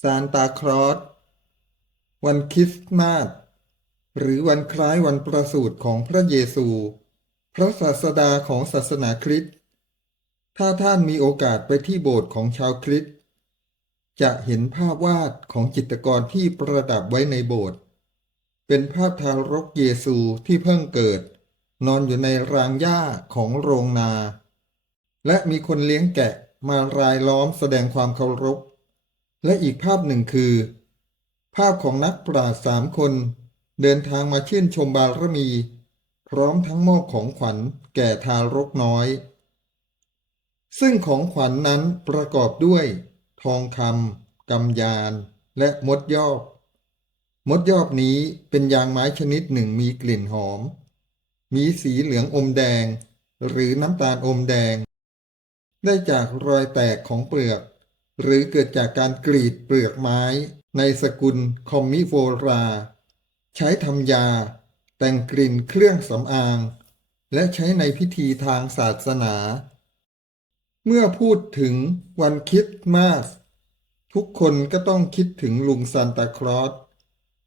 ซานตาคลอสวันคริสต์มาสหรือวันคล้ายวันประสูติของพระเยซู พระศาสดาของศาสนาคริสต์ถ้าท่านมีโอกาสไปที่โบสถ์ของชาวคริสต์จะเห็นภาพวาดของจิตรกรที่ประดับไว้ในโบสถ์เป็นภาพทารกเยซูที่เพิ่งเกิด นอนอยู่ในรางหญ้าของโรงนา และมีคนเลี้ยงแกะมารายล้อมแสดงความเคารพ และอีกภาพหนึ่งคือ ภาพของนักปราชญ์สามคน เดินทางมาเชื่นชมบารมี พร้อมทั้งมอบของขวัญแก่ทารกน้อย ซึ่งของขวัญนนั้นประกอบด้วย ทองคำกำยาน และมดยอบ มดยอบนี้เป็นยางไม้ชนิดหนึ่งมีกลิ่นหอม มีสีเหลืองอมแดง หรือน้ำตาลอมแดง ได้จากรอยแตกของเปลือก หรือเกิดจากการกรีดเปลือกไม้ ในสกุลคอมมิโฟรา ใช้ทำยา แต่งกลิ่นเครื่องสำอาง และใช้ในพิธีทางศาสนา เมื่อพูดถึงวันคริสต์มาส ทุกคนก็ต้องคิดถึงลุงซานตาคลอส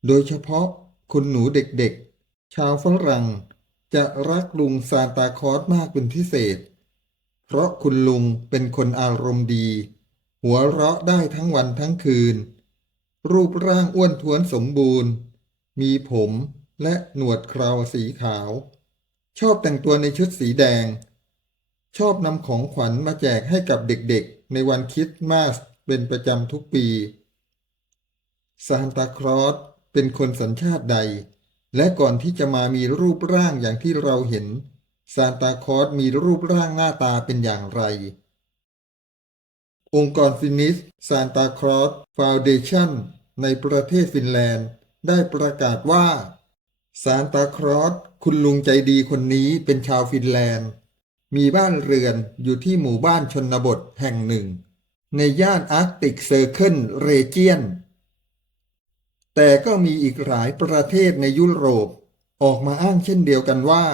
โดยเฉพาะคุณหนูเด็กๆ ชาวฝรั่งจะรักลุงซานตาคลอสมากเป็นพิเศษ เพราะคุณลุงเป็นคนอารมณ์ดี หัวเราะได้ทั้งวันทั้งคืน รูปร่างอ้วนท้วนสมบูรณ์ มีผมและหนวดเคราสีขาว ชอบแต่งตัวในชุดสีแดง ชอบนำของขวัญมาแจกให้กับเด็กๆ ในวันคริสต์มาสเป็นประจำทุกปีซานตาคลอสเป็นคนสัญชาติใด และก่อนที่จะมามีรูปร่างอย่างที่เราเห็นซานตาคลอสมีรูปร่างหน้าตาเป็นอย่างไร องค์กรฟินิสซานตาคลอสฟาวเดชันในประเทศฟินแลนด์ ได้ประกาศว่าซานตาคลอสคุณลุงใจดีคนนี้เป็นชาวฟินแลนด์ มีบ้านเรือนอยู่ที่หมู่บ้านชนบทแห่งหนึ่ง ในย่านอาร์กติกเซอร์เคิลเรเจียน แต่ก็มีอีกหลายประเทศในยุโรป ออกมาอ้างเช่นเดียวกันว่า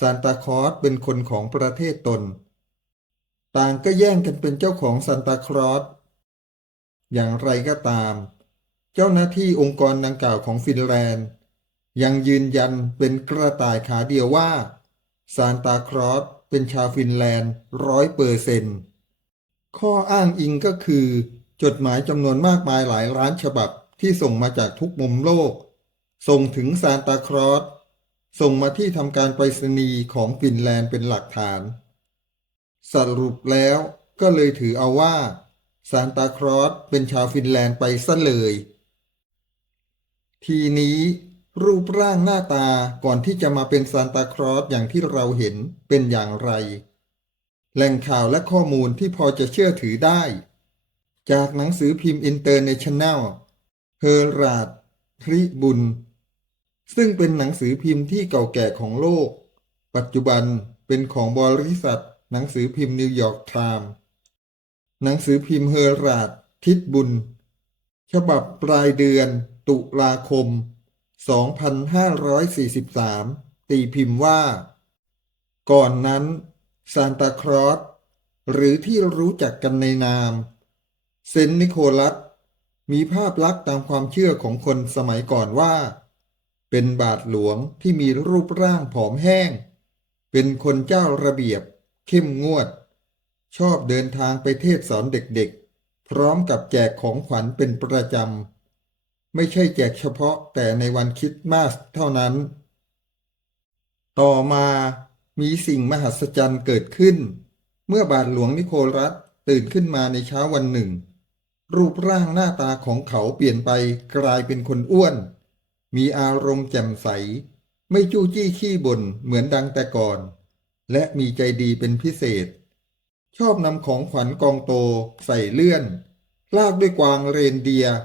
ซานตาคลอสเป็นคนของประเทศตน ต่างก็แย่งกันเป็นเจ้าของซานตาคลอสอย่างไรก็ตาม เจ้าหน้าที่องค์กรดังกล่าวของฟินแลนด์ ยังยืนยันเป็นกระต่ายขาเดียวว่าซานตาคลอสเป็นชาวฟินแลนด์ร้อยเปอร์เซนต์ข้ออ้างอิงก็คือ จดหมายจำนวนมากมายหลายล้านฉบับที่ส่งมาจากทุกมุมโลก ส่งถึงซานตาคลอสส่งมาที่ทำการไปรษณีย์ของฟินแลนด์เป็นหลักฐาน สรุปแล้วก็เลยถือเอาว่าซานตาคลอสเป็นชาวฟินแลนด์ไปซะเลย ทีนี้รูปร่างหน้าตาก่อนที่จะมาเป็นซานตาคลอสอย่างที่เราเห็นเป็นอย่างไร แหล่งข่าวและข้อมูลที่พอจะเชื่อถือได้ จากหนังสือพิมพ์อินเตอร์เนชั่นแนลเฮอราดทริบุนซึ่งเป็นหนังสือพิมพ์ที่เก่าแก่ของโลก ปัจจุบันเป็นของบริษัท หนังสือพิมพ์นิวยอร์กไทม์หนังสือพิมพ์เฮอราดทิดบุญ ฉบับปลายเดือนตุลาคม 2543 ตีพิมพ์ว่า ก่อนนั้นซานตาคลอสหรือที่รู้จักกันในนาม เซนต์นิโคลัส มีภาพลักษณ์ตามความเชื่อของคนสมัยก่อนว่า เป็นบาทหลวงที่มีรูปร่างผอมแห้ง เป็นคนเจ้าระเบียบ เข้มงวด ชอบเดินทางไปเทศสอนเด็กๆ พร้อมกับแจกของขวัญเป็นประจำ ไม่ใช่แจกเฉพาะแต่ในวันคริสต์มาสเท่านั้น ต่อมามีสิ่งมหัศจรรย์เกิดขึ้น เมื่อบาทหลวงนิโคลัสตื่นขึ้นมาในเช้าวันหนึ่ง รูปร่างหน้าตาของเขาเปลี่ยนไปกลายเป็นคนอ้วน มีอารมณ์แจ่มใส ไม่จู้จี้ขี้บ่นเหมือนดังแต่ก่อน และมีใจดีเป็นพิเศษ ชอบนำของขวัญกองโตใส่เลื่อน ลากด้วยกวางเรนเดียร์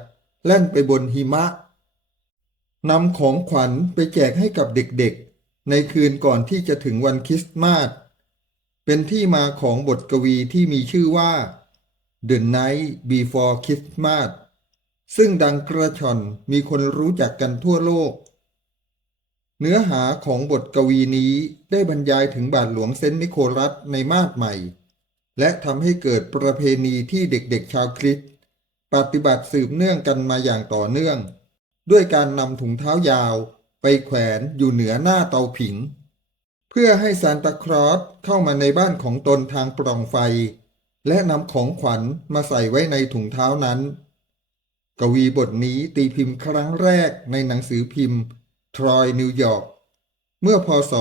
แล่นไปบนหิมะนำของขวัญไปแจกให้กับเด็กๆ ในคืนก่อนที่จะถึงวันคริสต์มาสเป็นที่มาของบทกวีที่มีชื่อว่า The Night Before Christmas ซึ่งดังกระชอนมีคนรู้จักกันทั่วโลก เนื้อหาของบทกวีนี้ได้บรรยายถึงบาทหลวงเซนต์นิโคลัสในมาสใหม่ และทำให้เกิดประเพณีที่เด็กๆชาวคริสต์ปปฏิบัติสืบเนื่องกันมาอย่างต่อเนื่อง ด้วยการนำถุงเท้ายาวไปแขวนอยู่เหนือหน้าเตาผิง เพื่อให้ซานตาคลอสเข้ามาในบ้านของตนทางปล่องไฟ และนำของขวัญมาใส่ไว้ในถุงเท้านั้น กวีบทนี้ตีพิมพ์ครั้งแรกในหนังสือพิมพ์ ทรอยนิวยอร์กเมื่อพศ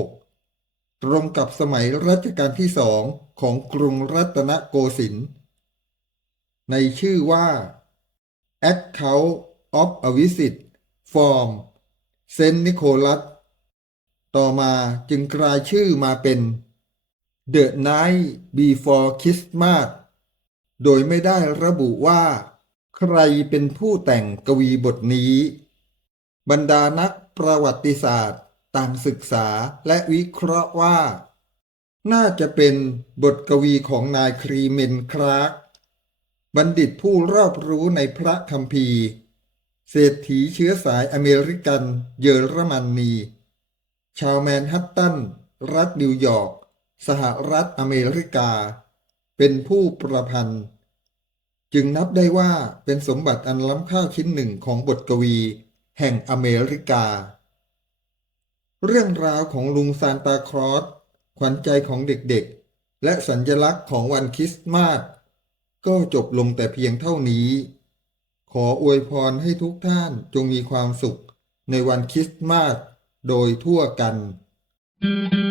2366 ตรงกับสมัยรัชกาลที่สองของกรุงรัตนโกสินทร์ในชื่อว่า Account of a Visit from Saint Nicholas ต่อมาจึงกลายชื่อมาเป็น The Night Before Christmas โดยไม่ได้ระบุว่า ใครเป็นผู้แต่งกวีบทนี้ บรรดานักประวัติศาสตร์ต่างศึกษาและวิเคราะห์ว่า น่าจะเป็นบทกวีของนายครีเมนคลาร์กบัณฑิตผู้รอบรู้ในพระคัมภีร์ เศรษฐีเชื้อสายอเมริกันเยอรมนีชาวแมนฮัตตัน รัฐนิวยอร์ก สหรัฐอเมริกา เป็นผู้ประพันธ์ จึงนับได้ว่าเป็นสมบัติอันล้ำค่าชิ้นหนึ่งของบทกวี แห่งอเมริกา เรื่องราวของลุงซานตาคลอสขวัญใจของเด็กๆ และสัญลักษณ์ของวันคริสต์มาสก็จบลงแต่เพียงเท่านี้ ขออวยพรให้ทุกท่านจงมีความสุขในวันคริสต์มาสโดยทั่วกัน Thank you.